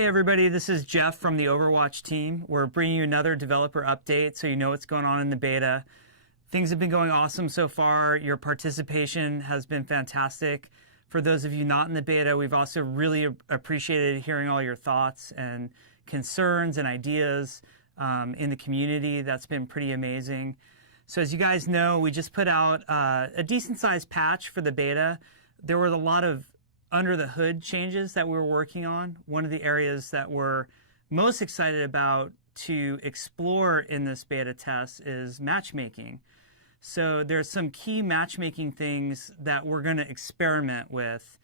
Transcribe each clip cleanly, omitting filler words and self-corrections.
Hey everybody, this is Jeff from the Overwatch team. We're bringing you another developer update so you know what's going on in the beta. Things have been going awesome so far. Your participation has been fantastic. For those of you not in the beta, we've also really appreciated hearing all your thoughts and concerns and ideas in the community. That's been pretty amazing. So as you guys know, we just put out a decent sized patch for the beta. There were a lot of under the hood changes that we were working on. One of the areas that we're most excited about to explore in this beta test is matchmaking. So there's some key matchmaking things that we're going to experiment with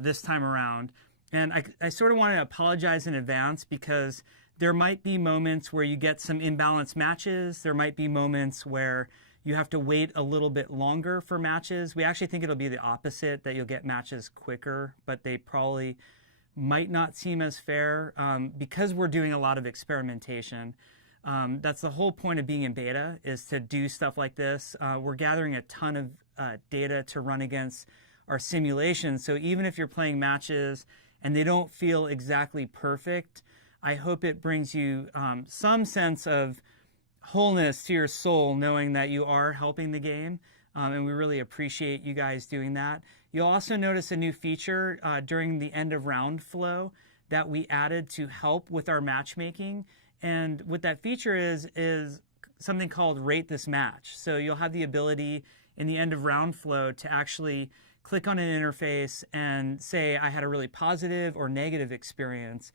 this time around. And I sort of want to apologize in advance because there might be moments where you get some imbalanced matches. There might be moments where you have to wait a little bit longer for matches. We actually think it'll be the opposite, that you'll get matches quicker, but they probably might not seem as fair because we're doing a lot of experimentation. That's the whole point of being in beta, is to do stuff like this. We're gathering a ton of data to run against our simulations. So even if you're playing matches and they don't feel exactly perfect, I hope it brings you some sense of wholeness to your soul, knowing that you are helping the game, and we really appreciate you guys doing that. You'll also notice a new feature during the end of round flow that we added to help with our matchmaking, and what that feature is something called Rate This Match. So you'll have the ability in the end of round flow to actually click on an interface and say, I had a really positive or negative experience,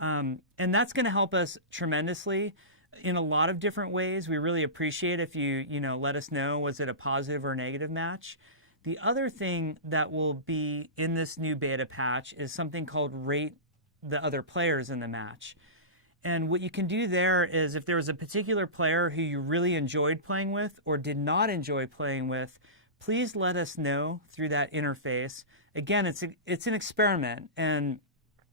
and that's going to help us tremendously in a lot of different ways. We really appreciate if you let us know, was it a positive or negative match. The other thing that will be in this new beta patch is something called Rate the Other Players in the Match. And what you can do there is, if there was a particular player who you really enjoyed playing with or did not enjoy playing with, please let us know through that interface. Again, it's an experiment, and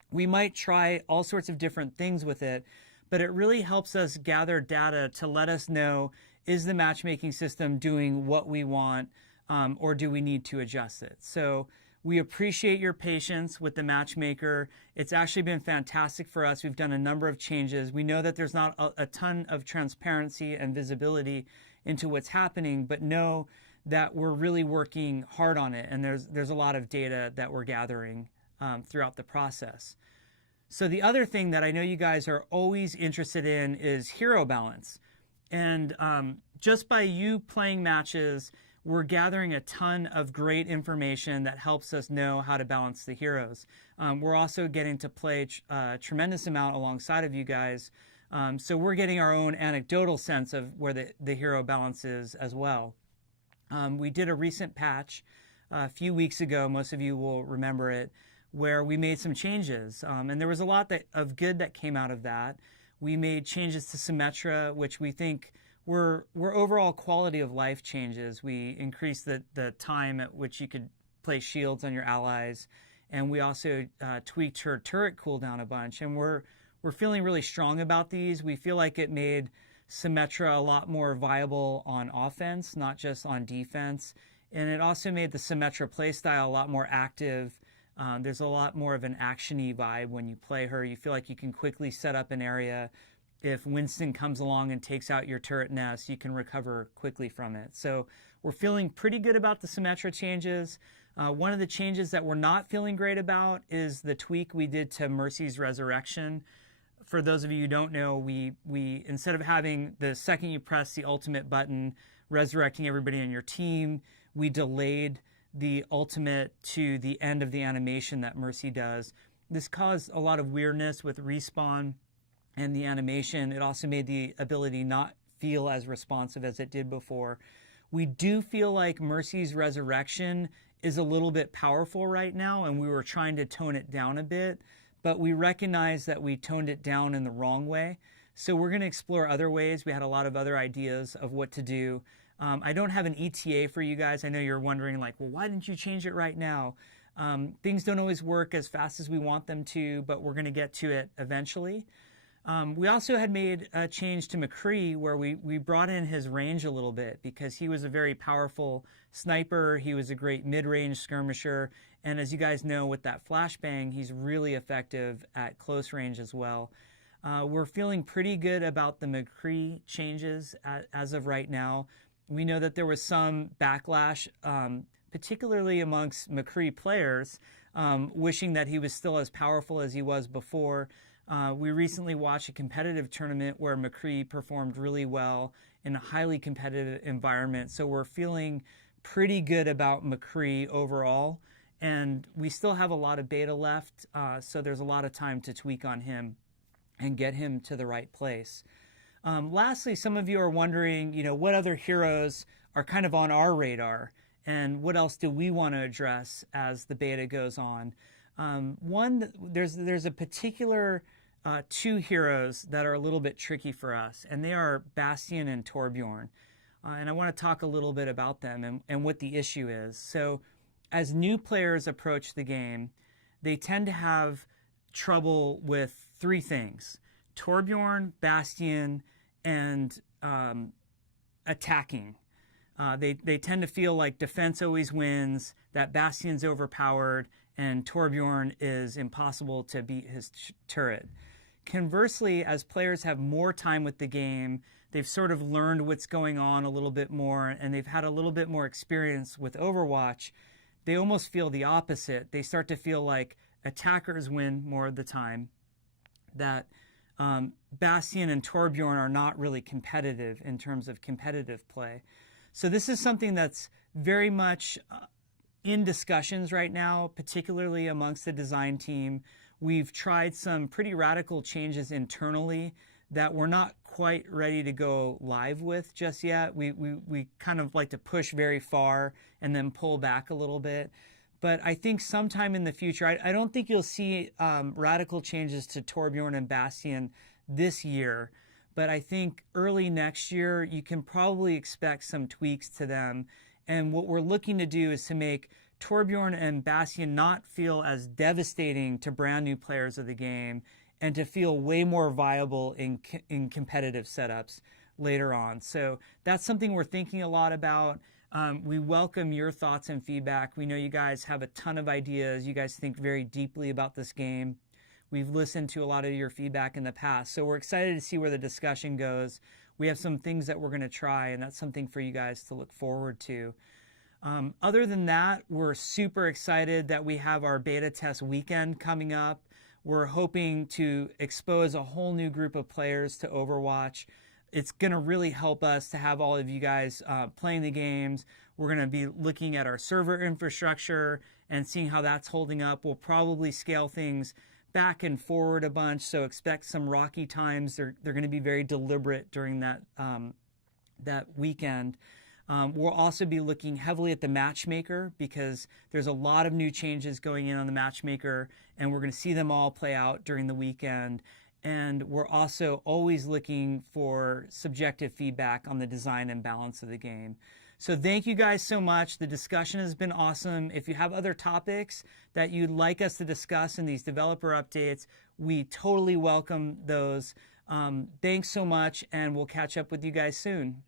we might try all sorts of different things with it, but it really helps us gather data to let us know, is the matchmaking system doing what we want, or do we need to adjust it? So we appreciate your patience with the matchmaker. It's actually been fantastic for us. We've done a number of changes. We know that there's not a ton of transparency and visibility into what's happening, but know that we're really working hard on it, and there's a lot of data that we're gathering throughout the process. So the other thing that I know you guys are always interested in is hero balance. And just by you playing matches, we're gathering a ton of great information that helps us know how to balance the heroes. We're also getting to play a tremendous amount alongside of you guys. So we're getting our own anecdotal sense of where the hero balance is as well. We did a recent patch a few weeks ago, most of you will remember it, where we made some changes, and there was a lot of good that came out of that. We made changes to Symmetra, which we think were overall quality of life changes. We increased the time at which you could place shields on your allies, and we also tweaked her turret cooldown a bunch, and we're feeling really strong about these. We feel like it made Symmetra a lot more viable on offense, not just on defense, and it also made the Symmetra playstyle a lot more active. There's a lot more of an action-y vibe when you play her. You feel like you can quickly set up an area. If Winston comes along and takes out your turret nest, you can recover quickly from it. So we're feeling pretty good about the Symmetra changes. One of the changes that we're not feeling great about is the tweak we did to Mercy's Resurrection. For those of you who don't know, we instead of having the second you press the ultimate button, resurrecting everybody on your team, we delayed the ultimate to the end of the animation that Mercy does. This caused a lot of weirdness with respawn and the animation. It also made the ability not feel as responsive as it did before. We do feel like Mercy's Resurrection is a little bit powerful right now, and we were trying to tone it down a bit, but we recognize that we toned it down in the wrong way. So we're going to explore other ways. We had a lot of other ideas of what to do. I don't have an ETA for you guys. I know you're wondering, like, well, why didn't you change it right now? Things don't always work as fast as we want them to, but we're going to get to it eventually. We also had made a change to McCree where we brought in his range a little bit because he was a very powerful sniper. He was a great mid-range skirmisher. And as you guys know, with that flashbang, he's really effective at close range as well. We're feeling pretty good about the McCree changes as of right now. We know that there was some backlash, particularly amongst McCree players, wishing that he was still as powerful as he was before. We recently watched a competitive tournament where McCree performed really well in a highly competitive environment. So we're feeling pretty good about McCree overall. And we still have a lot of beta left, so there's a lot of time to tweak on him and get him to the right place. Lastly, some of you are wondering, what other heroes are kind of on our radar and what else do we want to address as the beta goes on. There's a particular two heroes that are a little bit tricky for us, and they are Bastion and Torbjorn. And I want to talk a little bit about them and what the issue is. So as new players approach the game, they tend to have trouble with three things: Torbjorn, Bastion, and attacking. They tend to feel like defense always wins, that Bastion's overpowered, and Torbjorn is impossible to beat his turret. Conversely, as players have more time with the game, they've sort of learned what's going on a little bit more, and they've had a little bit more experience with Overwatch, they almost feel the opposite. They start to feel like attackers win more of the time, that Bastion and Torbjorn are not really competitive in terms of competitive play. So this is something that's very much in discussions right now, particularly amongst the design team. We've tried some pretty radical changes internally that we're not quite ready to go live with just yet. We kind of like to push very far and then pull back a little bit. But I think sometime in the future, I don't think you'll see radical changes to Torbjorn and Bastion this year. But I think early next year, you can probably expect some tweaks to them. And what we're looking to do is to make Torbjorn and Bastion not feel as devastating to brand new players of the game and to feel way more viable in competitive setups later on. So that's something we're thinking a lot about. We welcome your thoughts and feedback. We know you guys have a ton of ideas. You guys think very deeply about this game. We've listened to a lot of your feedback in the past. So we're excited to see where the discussion goes. We have some things that we're going to try, and that's something for you guys to look forward to. Other than that, we're super excited that we have our beta test weekend coming up. We're hoping to expose a whole new group of players to Overwatch. It's going to really help us to have all of you guys playing the games. We're going to be looking at our server infrastructure and seeing how that's holding up. We'll probably scale things back and forward a bunch, so expect some rocky times. They're going to be very deliberate during that weekend. We'll also be looking heavily at the Matchmaker because there's a lot of new changes going in on the Matchmaker, and we're going to see them all play out during the weekend. And we're also always looking for subjective feedback on the design and balance of the game. So thank you guys so much. The discussion has been awesome. If you have other topics that you'd like us to discuss in these developer updates, we totally welcome those. Thanks so much, and we'll catch up with you guys soon.